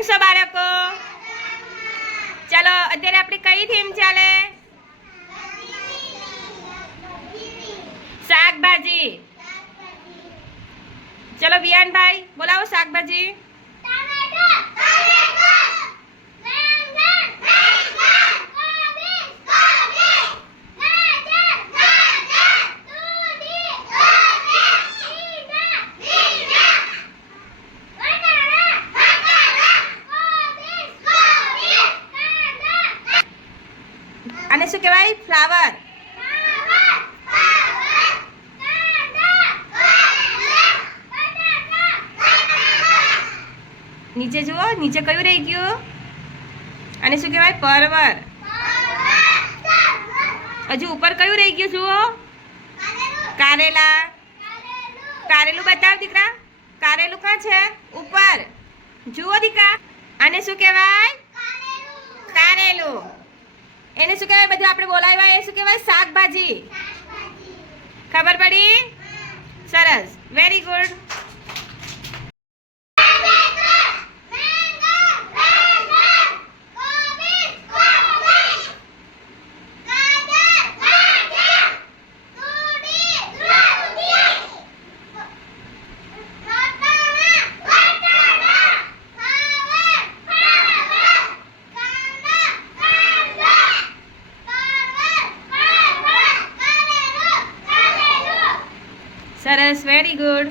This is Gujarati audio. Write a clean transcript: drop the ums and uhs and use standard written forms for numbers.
કેમ છો બાળકો? ચાલો અત્યારે આપણી કઈ થીમ ચાલે? શાકભાજી. ચલો વિયાનભાઈ બોલાવો શાકભાજી. આને શું કહેવાય? ફ્લાવર. નીચે જુઓ, નીચે કયું રહી ગયું? આને શું કહેવાય? પરવર. હજુ ઉપર કયું રહી ગયું જુઓ? કારેલા. કારેલું બતાવ દીકરા. કારેલું ક્યાં છે? ઉપર. જુઓ દીકરા. આને શું કહેવાય? કારેલું. એને શું કહેવાય? બધું આપણે બોલાવ્યા એ શું કહેવાય? શાકભાજી. ખબર પડી? સરસ, વેરી ગુડ. સરસ, વેરી ગુડ.